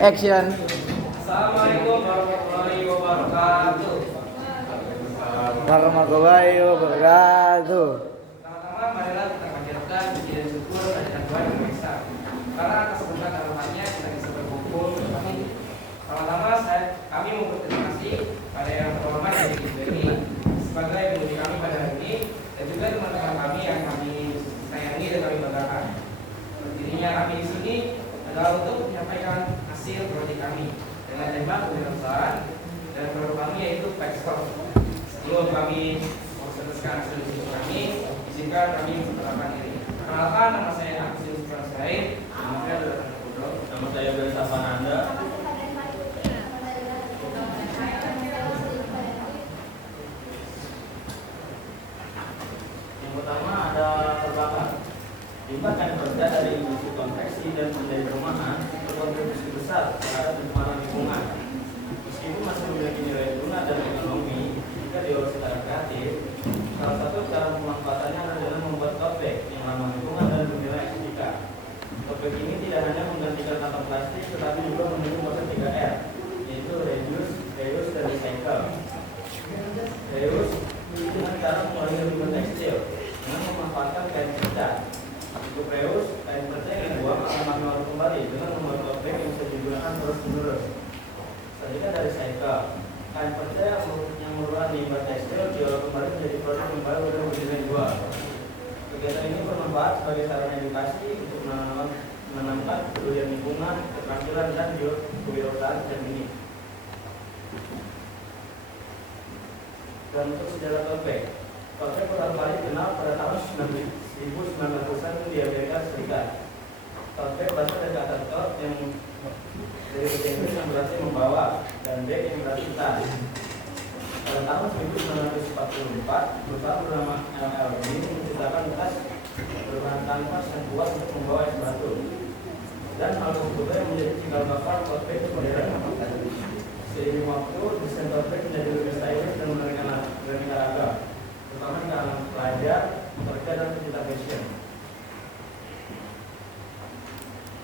Action. Assalamualaikum warahmatullahi wabarakatuh. Warahmatullahi wabarakatuh. Pertama-tama marilah kita panjatkan puji dan syukur kehadirat Tuhan Yang Maha Esa. Karena atas keberkahan rahmat-Nya kita bisa berkumpul bersama ini. Pertama-tama kami mau berterima kasih pada yang terhormat dari ini sebagai penguji kami pada hari ini, dan juga teman-teman kami yang kami sayangi dan kami banggakan. Berdirinya kami di sini adalah untuk menyampaikan hasil proyek kami dengan tema kewirausahaan dan produk kami yaitu Pexport. Sebelum kami memutuskan hasil diskusi kami, izinkan kami memperkenalkan diri. Perkenalkan, nama saya Agus Yusuf Rasaid. Nama saya adalah Tanda Pudro. Nama saya Belsa Fananda. Yang pertama ada terbakar. Limbah kain kerja dari industri konveksi dan menjadi perumahan berkontribusi besar terhadap pencemaran lingkungan. Meskipun masih memiliki nilai guna dan ekonomi jika diolah secara kreatif, salah satu cara pemanfaatannya adalah dengan membuat tote bag yang ramah lingkungan dan bernilai estetika. Tote bag ini tidak hanya menggantikan kantong plastik, tetapi juga memiliki konsep 3R, yaitu reduce, reuse, dan recycle. Reuse dengan cara mengurangi limbah tekstil dengan memanfaatkan kain kerja. Untuk reuse, kain perca yang dibuang akan makin larut kembali dengan membuat tote bag yang bisa digunakan terus-menerus. Selanjutnya dari recycle, kain perca yang merupakan limbah tekstil diolah kembali menjadi produk yang baru dan bernilai jual. Kegiatan ini bermanfaat sebagai sarana edukasi untuk menanamkan kepedulian lingkungan, keterampilan, dan kewirausahaan dan ini. Dan untuk sejarah tote bag, tote bag pertama kali dikenal pada tahun 1900-an di Amerika Serikat. Tote bag berasal dari kata tote yang dari bahasa Inggris yang berarti membawa dan bag yang berarti tas. Pada tahun 1944, perusahaan bernama LL Bean menciptakan tas berbahan kanvas yang kuat untuk membawa es batu. Dan hal tersebut yang menjadi cikal bakal tote bag modern. Seiring waktu, desain tote bag menjadi lebih stylish dan beraneka ragam, terutama di kalangan pelajar, pekerja, dan pecinta fashion.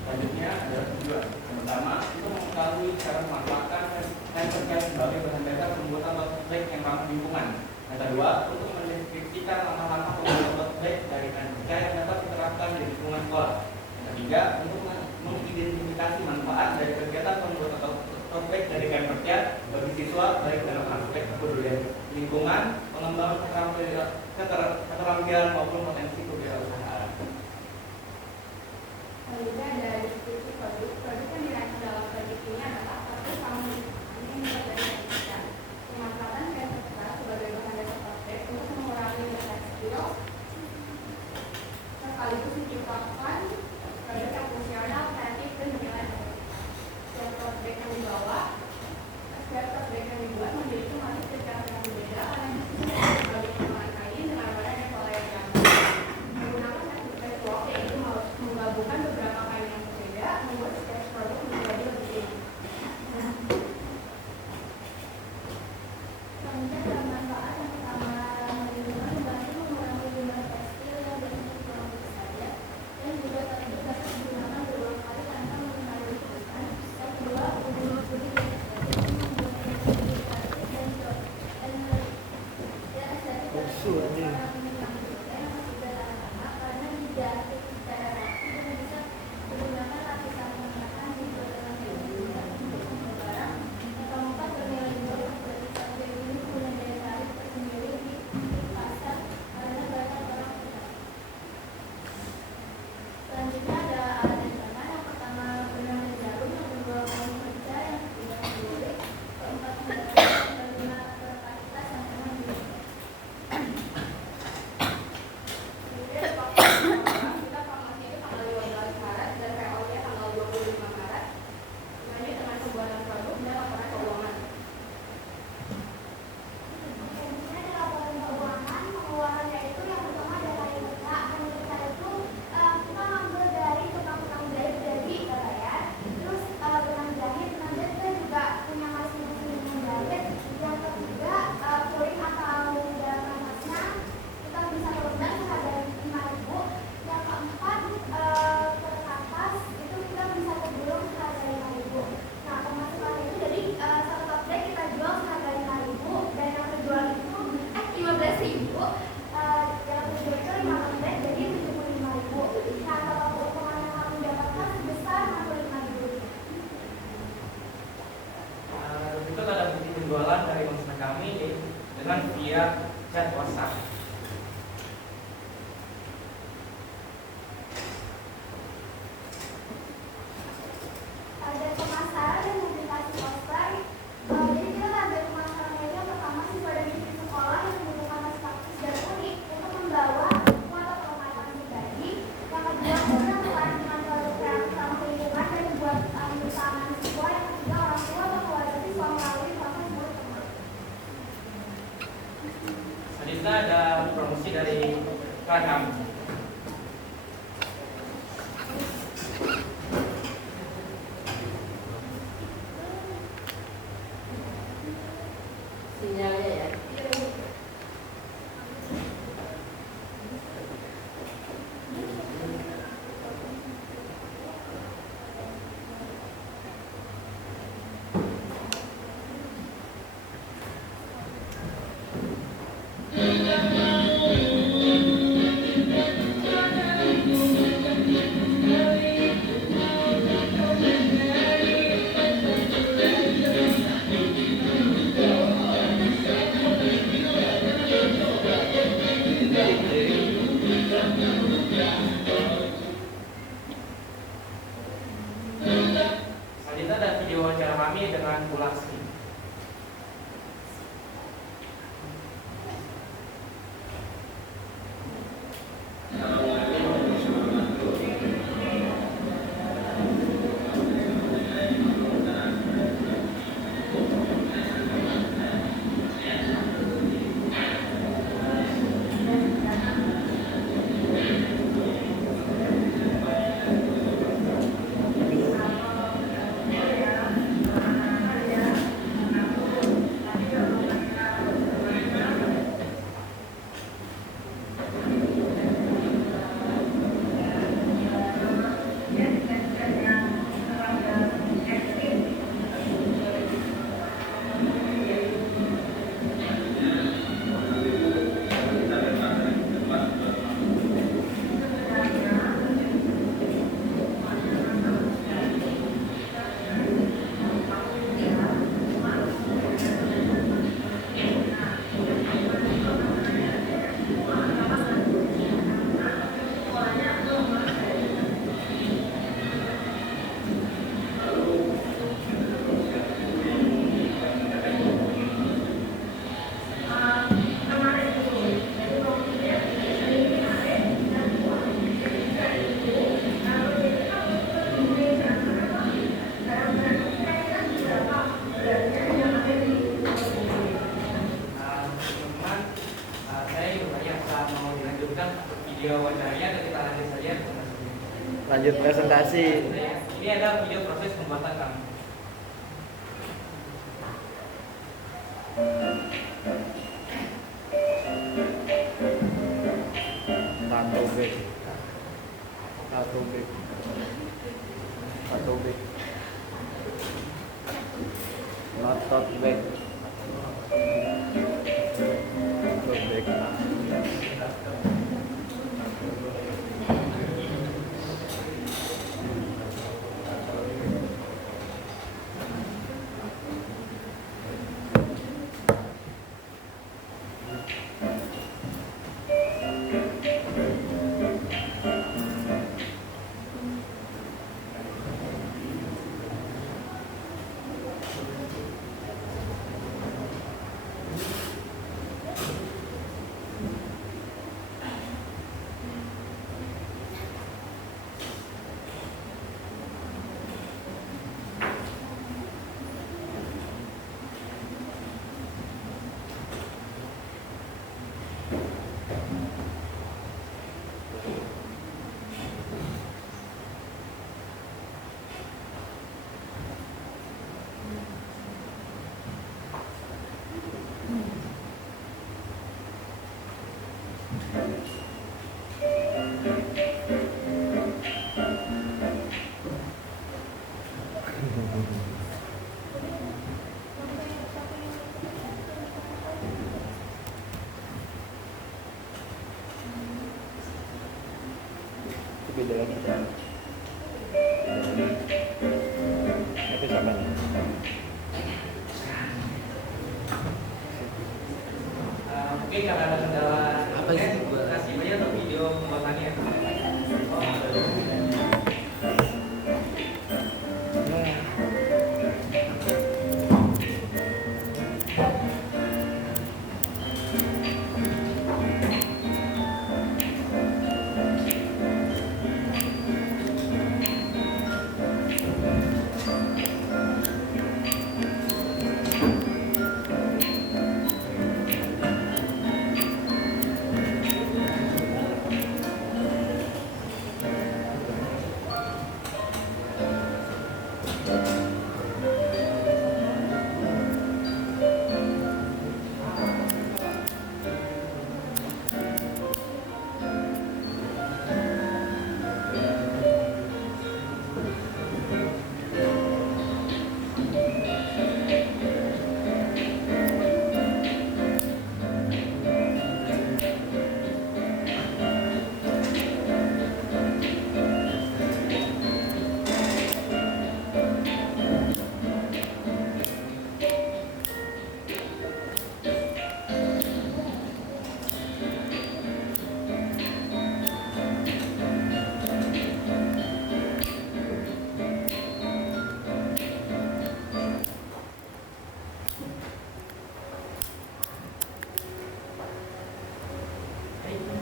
Selanjutnya ada tujuan. Yang pertama, itu mengetahui cara memanfaatkan kain kerja sebagai bahan dasar pembuatan tote bag yang ramah lingkungan. Yang kedua, untuk mendeskripsikan langkah-langkah pembuatan tote bag dari kain kerja yang dapat diterapkan di lingkungan sekolah. Yang ketiga, untuk mengidentifikasi manfaat dari kegiatan pembuatan tote bag dari kain kerja bagi siswa baik dalam aspek kepedulian lingkungan, pengembangan keterampilan maupun potensi kewirausahaan. Selanjutnya ada deskripsi produk. Produk yang dirancang dalam proyek ini adalah satu kamu yang dibuat dari kain kerja. Pemanfaatan kain kerja sebagai bahan dasar tote bag untuk mengurangi limbah tekstil, sekaligus menciptakan produk yang fungsional, kreatif, dan bernilai. Setiap tote bag yang dibuat memiliki motif dan cara yang berbeda karena sebagai potongan kain dengan warna dan pola yang gampang. chat WhatsApp. Ada pemasaran dan publikasi poster. Jadi kita ada pemasaran yang pertama siswa dan siswi sekolah yang membutuhkan tes praktis dan unik untuk membawa mata pengamatan pribadi. Yang kedua, program pelatihan produk kreatif ramah lingkungan dan membuat usahaan siswa. Yang ketiga, orang tua atau keluarga siswa melalui proses murid ke murid. Selanjutnya ada promosi dari Ragam. Sinyalnya ya. Selanjutnya ada video wawancara kami dengan Bulasi. Video wawancaranya dan kita lanjut saja. Lanjut presentasi. Ini ada video proses pembuatan kami. Tato bag. Tato bag. Tato bag. Not tote bag. Tote bag. Beda lagi. Itu sama. Mungkin Oke, karena ada kendala Apa sih, Mbak? kasih aja untuk video pembuatannya.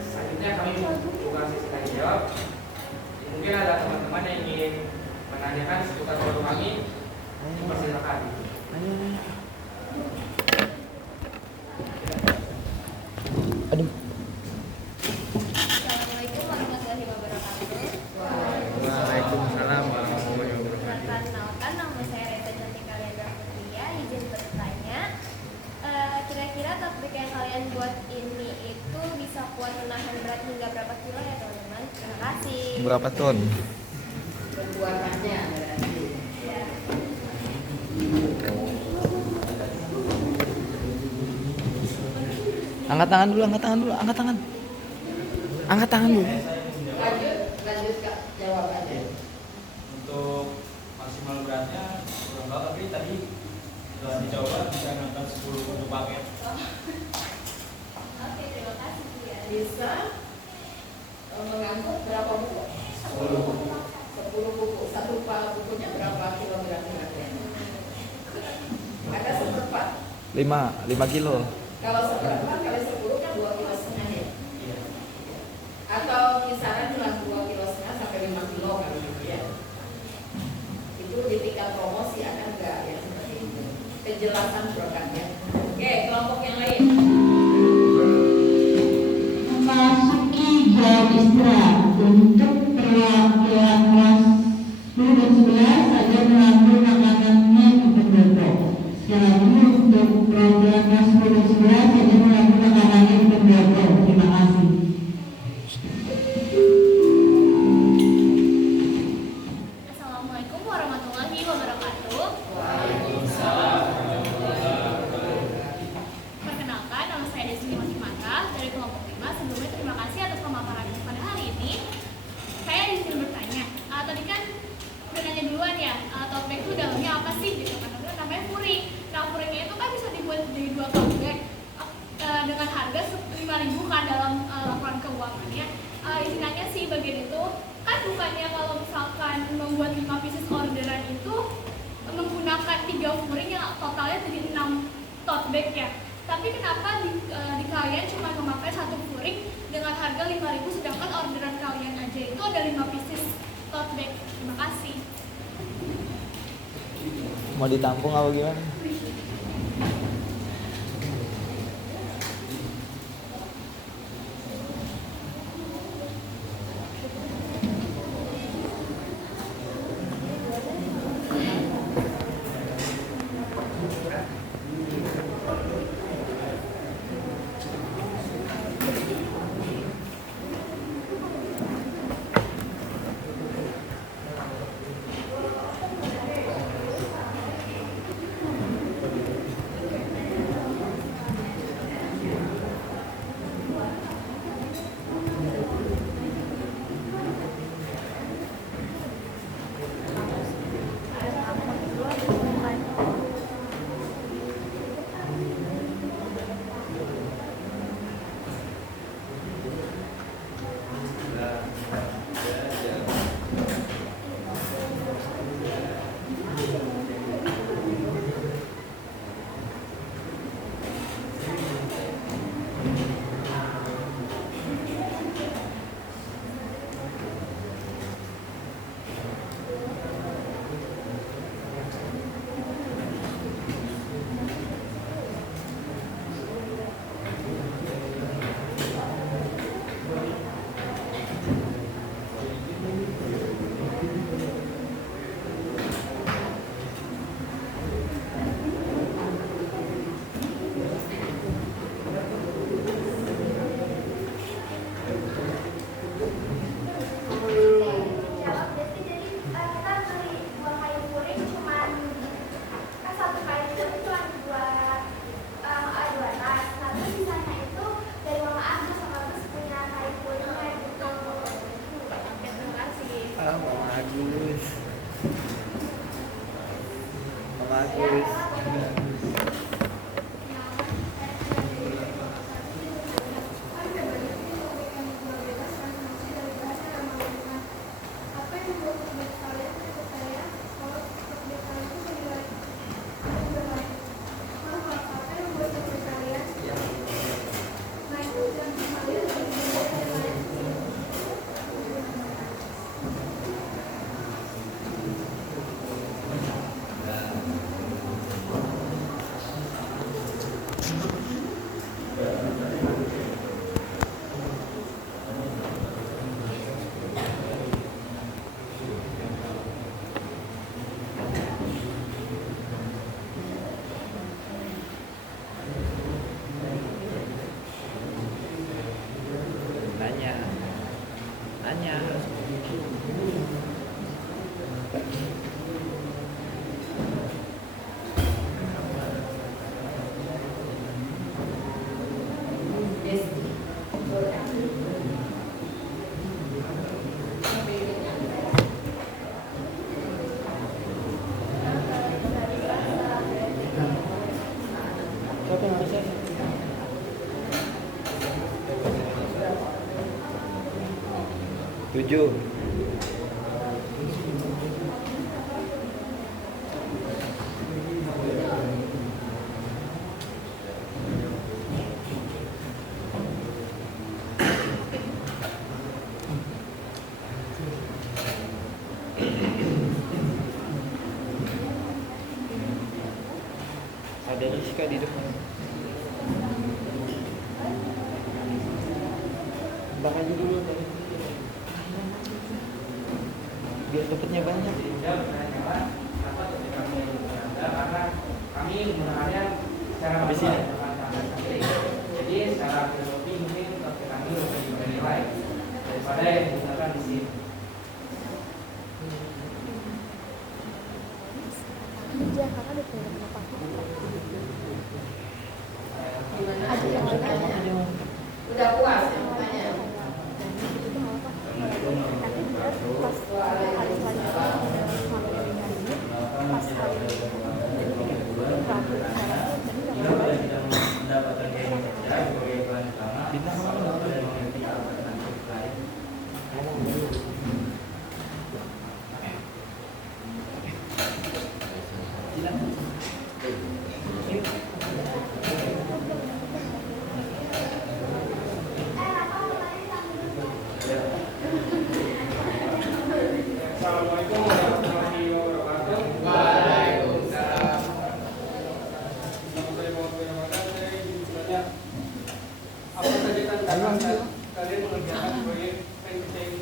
Selanjutnya kami buka sesi tanya jawab. Mungkin ada teman-teman yang ingin menanyakan seputar produk kami, dipersilakan. Aduh. Assalamualaikum warahmatullahi wabarakatuh. Waalaikumsalam warahmatullahi wabarakatuh. Perkenalkan, nama saya Reza Cantika Leandra Putria. Izin bertanya, kira-kira topik yang kalian buat ini itu bisa kuat menahan berat hingga berapa kilo ya teman-teman? Terima kasih. Berapa ton? Perbuatannya berarti. Ya. Angkat tangan dulu, angkat tangan dulu, angkat tangan. Angkat tangan dulu. Lanjut Kak, jawabannya. Untuk maksimal beratnya kurang tahu, tapi tadi setelah dicoba bisa ngangkat 10 untuk paket. Oke, terima kasih Bu ya. Bisa mengangkut berapa buku? 10 buku. 10 buku. Satu bukunya berapa kilogram beratnya? Ada seperempat. 5 kilo. Kalau seperempat kali 10 kan 2,5 kilo ya. Iya. Atau kisaran cuma 2,5 kilo sampai 5 kilo kan gitu ya. Itu di tingkat promosi akan enggak ya seperti itu. Penjelasan produknya. Oke, kelompok yang lain. Memasuki jam istirahat untuk perwakilan kelas 10 dan 11 saja mengambil makanannya ke pendopo. Sekali lagi untuk perwakilan kelas 10 dan 11 saja mengambil makanannya ke pendopo. Terima kasih. Assalamualaikum warahmatullahi wabarakatuh. Perkenalkan, nama saya Desi Masih Mata dari kelompok 5. Sebelumnya terima kasih atas pemaparan pada hari ini. Saya izin bertanya, tadi kan udah nanya duluan ya, tote bag itu dalamnya apa sih gitu kan? Namanya furing. Nah, furingnya itu kan bisa dibuat dari 2 tote bag dengan harga 5.000 kan dalam laporan keuangannya. Izin nanya sih bagian itu kan bukannya kalau misalkan membuat 5 pieces orderan itu menggunakan 3 furing yang totalnya jadi 6 tote bag ya. Tapi kenapa di kalian cuma memakai 1 furing dengan harga 5.000 sedangkan orderan kalian aja itu ada 5 pieces tote bag? Terima kasih. Mau ditampung apa gimana? tulis. Nanya. Siapa yang harusnya? 7. Ada Rizka di depan. Bang aja dulu tadi. Biar dapatnya banyak. Karena kami menggunakannya secara Habis ini. Jadi secara filosofi mungkin kami lebih bernilai daripada yang digunakan di sini. Udah puas ya makanya. Bila tidak mendapatkan gaji kerja sebagai bahan utama, Bintang mana? dan mengerti alternatif lain. Assalamualaikum warahmatullahi wabarakatuh. Waalaikumsalam. Saya mau menyampaikan saya ingin bertanya, apa saja tantangan saat kalian mengerjakan proyek PNPTN?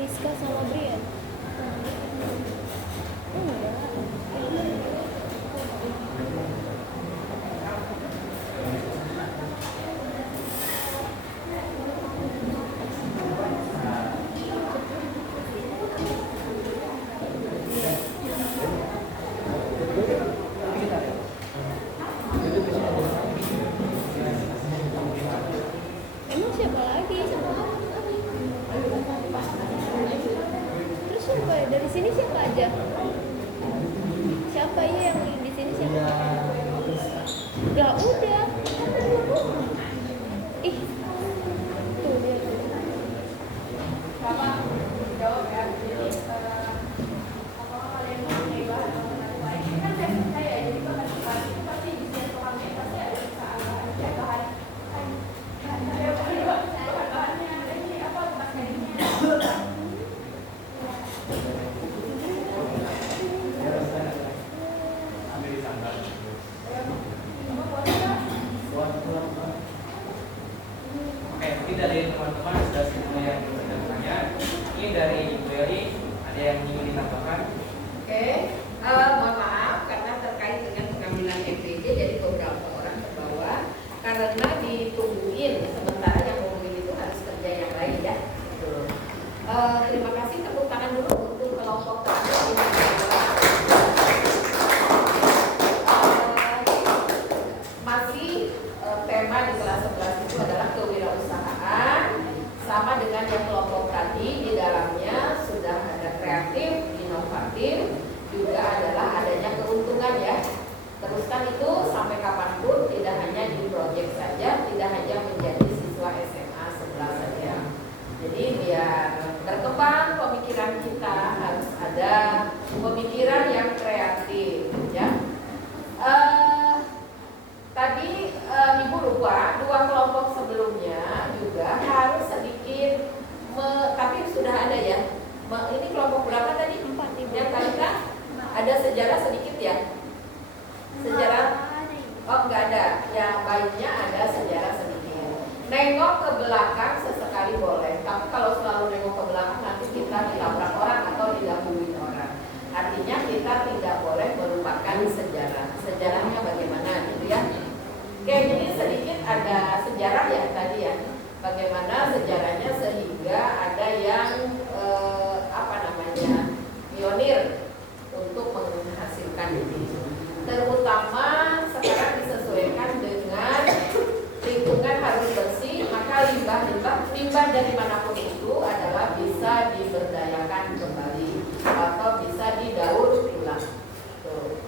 Rizka sama Brian. Mohon maaf karena terkait dengan pengambilan MPJ jadi beberapa orang terbawa karena ditungguin sementara yang ngomongin itu harus kerja yang lain ya. Terima kasih, tepuk tangan dulu untuk kelompok terakhir ini adalah masih tema di kelas 11 itu adalah kewirausahaan, sama dengan yang kelompok tadi di dalamnya sudah ada kreatif, inovatif, juga adalah adanya keuntungan ya. Teruskan itu sampai kapanpun, tidak hanya di proyek saja, tidak hanya menjadi siswa SMA 11 saja. Jadi biar berkembang pemikiran kita harus ada pemikiran yang kreatif ya. Tadi Ibu lupa dua kelompok sebelumnya juga harus sedikit tapi sudah ada ya. Ini kelompok berapa tadi? 4 yang kali kan? Ada sejarah sedikit ya? Sejarah? Oh enggak ada. Ya baiknya ada sejarah sedikit. Nengok ke belakang sesekali boleh. Tapi kalau selalu nengok ke belakang nanti kita ditabrak orang atau didahului orang. Artinya kita tidak boleh melupakan sejarah. Sejarahnya bagaimana gitu ya? Oke, ini sedikit ada sejarah ya tadi ya. Bagaimana sejarahnya sehingga ada yang pionir untuk menghasilkan ini. Terutama sekarang disesuaikan dengan lingkungan harus bersih, maka limbah dari manapun itu adalah bisa diberdayakan kembali atau bisa didaur ulang. Tuh.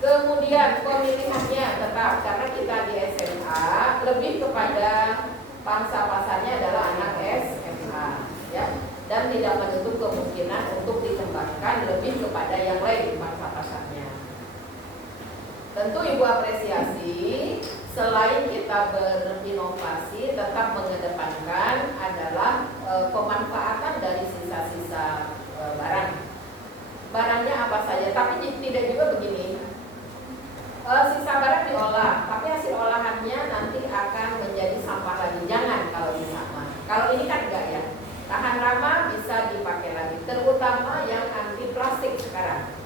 Kemudian pemilihannya tetap karena kita di SMA lebih kepada pangsa pasarnya adalah anak SMA ya. Dan tidak menutup kemungkinan untuk dikembangkan lebih kepada yang lain pangsa pasarnya. Tentu Ibu apresiasi selain kita berinovasi tetap mengedepankan adalah pemanfaatan dari sisa-sisa barang. Barangnya apa saja, tapi tidak juga begini. Sisa barang diolah, tapi hasil olahannya nanti akan menjadi sampah lagi. Jangan kalau bisa. Kalau ini kan enggak ya. Tahan lama bisa dipakai lagi, terutama yang anti plastik sekarang.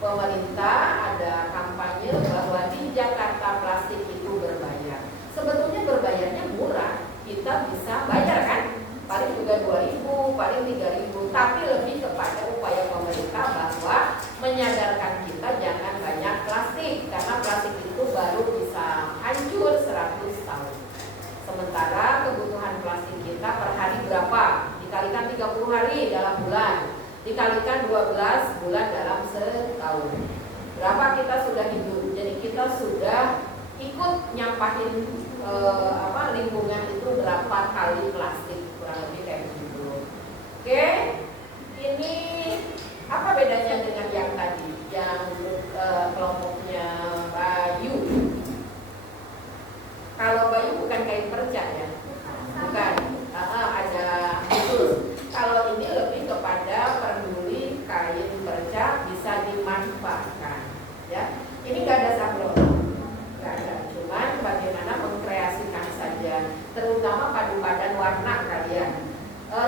Pemerintah ada kampanye bahwa di Jakarta plastik itu berbayar. Sebetulnya berbayarnya murah, kita bisa bayar kan? Paling juga 2.000, paling 3.000, tapi lebih kepada upaya pemerintah bahwa menyadarkan kita jangan banyak plastik, karena plastik itu baru bisa hancur 100 tahun. Sementara kebutuhan plastik kita per hari berapa? Dikalikan 30 hari dalam bulan, dikalikan 12 bulan dalam setahun. Berapa kita sudah hidup? Jadi kita sudah ikut nyampahin lingkungan itu berapa kali plastik, kurang lebih kayak begitu. Oke, ini apa bedanya dengan yang tadi, yang kelompoknya Bayu? Kalau Bayu bukan kain perca ya, bukan. Ada khusus. Kalau ini lebih kepada peduli kain perca bisa dimanfaatkan ya. Ini nggak ada sablon, nggak ada, cuman bagaimana mengkreasikan saja, terutama padu padan warna kalian.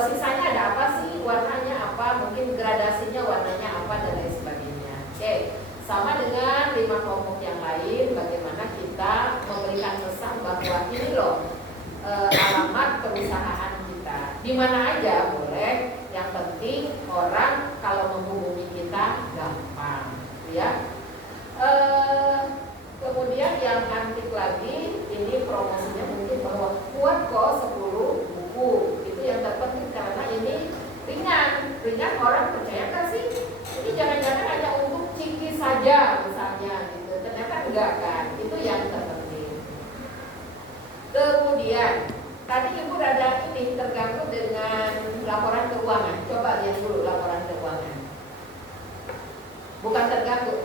Sisanya ada apa sih, warnanya apa, mungkin gradasinya warnanya apa dan lain sebagainya. Oke, sama dengan 5 kelompok yang lain, bagaimana kita memberikan pesan bahwa ini loh alamat perusahaan kita, di mana aja boleh, yang penting orang kalau menghubungi kita gampang, ya. Kemudian yang antik lagi, ini promosinya mungkin bahwa kuat kok 10 buku, itu yang terpenting karena ini ringan orang percaya kan sih? Ini jangan-jangan hanya untuk ciki saja misalnya, gitu. Ternyata enggak kan? Itu yang terpenting. Kemudian tadi Ibu ada ini terganggu dengan laporan keuangan. Coba lihat dulu laporan keuangan. Bukan terganggu.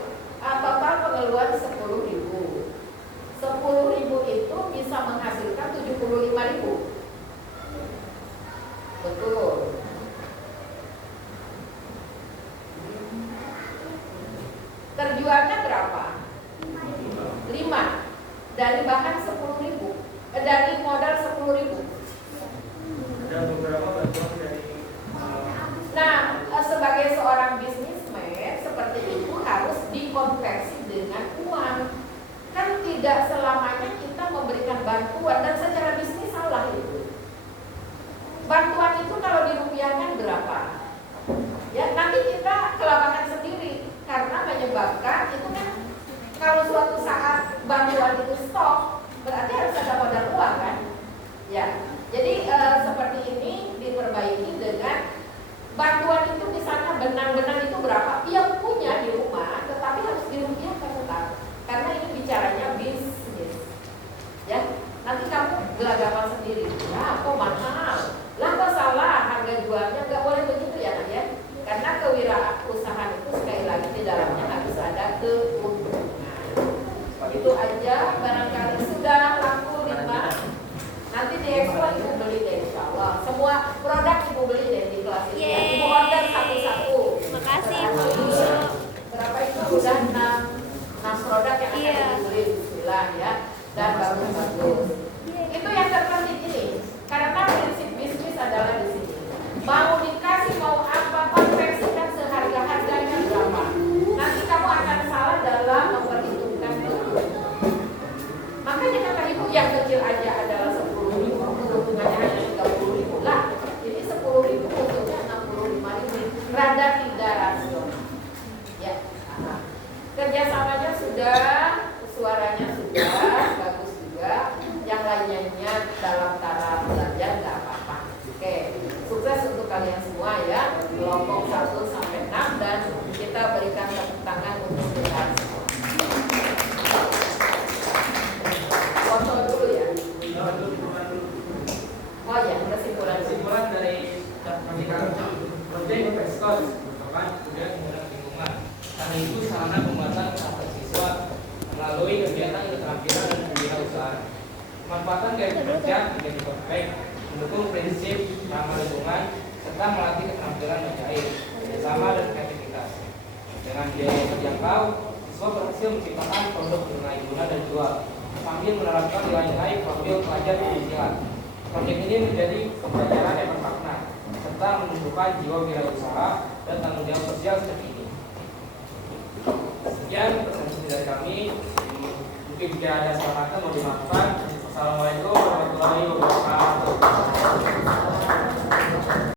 Total pengeluaran 10.000. 10.000 itu bisa menghasilkan 75.000. Betul. Terjualnya berapa? 5. Dari bahan 10.000. Dari modal 10.000. Ada beberapa bantuan dari Nah, sebagai seorang bisnismen seperti seperti itu harus dikonversi dengan uang. Kan tidak selamanya kita memberikan bantuan, dan secara bisnis salah itu. Bantuan itu kalau dirupiahkan berapa? Ya, nanti kita kelabakan sendiri karena menyebabkan itu kan kalau suatu saat bantuan itu stop, berarti harus ada modal uang kan? Ya, jadi seperti ini diperbaiki dengan bantuan itu misalnya benang-benang itu berapa? Yang punya di rumah, tetapi harus dirupiahkan tetap. Karena ini bicaranya bisnis. Ya, nanti kamu gelagapan sendiri. Ya, kok mahal? Lah kok salah harga jualnya? Nggak boleh begitu ya, Nak ya. Karena kewirausahaan itu sekali lagi di dalamnya harus ada keuntungan. Itu aja, barangkali sudah laku 5. Nanti di ekspor ibu beli deh, insya Allah. Semua produk ibu beli deh di kelas ini. Ibu order satu-satu. Makasih Ibu. Berapa itu? Udah 6 produk yang akan ibu beli, bismillah ya. Dan bagus-bagus. Itu yang terpenting ini. Karena prinsip bisnis adalah di sini. Mau dikasih mau apa, konversikan seharga-harganya berapa. Nanti kamu akan salah dalam memperhitungkan itu. Makanya kata ibu yang kecil aja adalah 10.000, keuntungannya hanya 30.000 lah. Jadi 10.000 untungnya 65.000. Rada tidak rasional. Ya. Kerjasamanya sudah, suaranya sudah bagus juga. Yang lainnya dalam taraf belajar nggak apa-apa. Oke, sukses untuk kalian semua ya. Kelompok 1 sampai 6 dan kita berikan tepuk tangan untuk kita semua. Foto dulu ya. Oh ya, Kesimpulan dari proyek Peskos merupakan kemudian menggunakan lingkungan. Karena itu sarana pembuatan sahabat siswa melalui kegiatan keterampilan dan kewirausahaan. Pemanfaatan gaya bekerja menjadi baik, mendukung prinsip ramah lingkungan serta melatih keterampilan mencair, kerjasama dan kreativitas. Dengan biaya yang terjangkau, siswa berhasil menciptakan produk bernilai guna dan jual, sambil menerapkan nilai-nilai profil pelajar di pikiran. Proyek ini menjadi pembelajaran yang bermakna serta menumbuhkan jiwa wirausaha dan tanggung jawab sosial seperti ini. Sekian presentasi dari kami. Mungkin jika ada salah kata mau dimaafkan.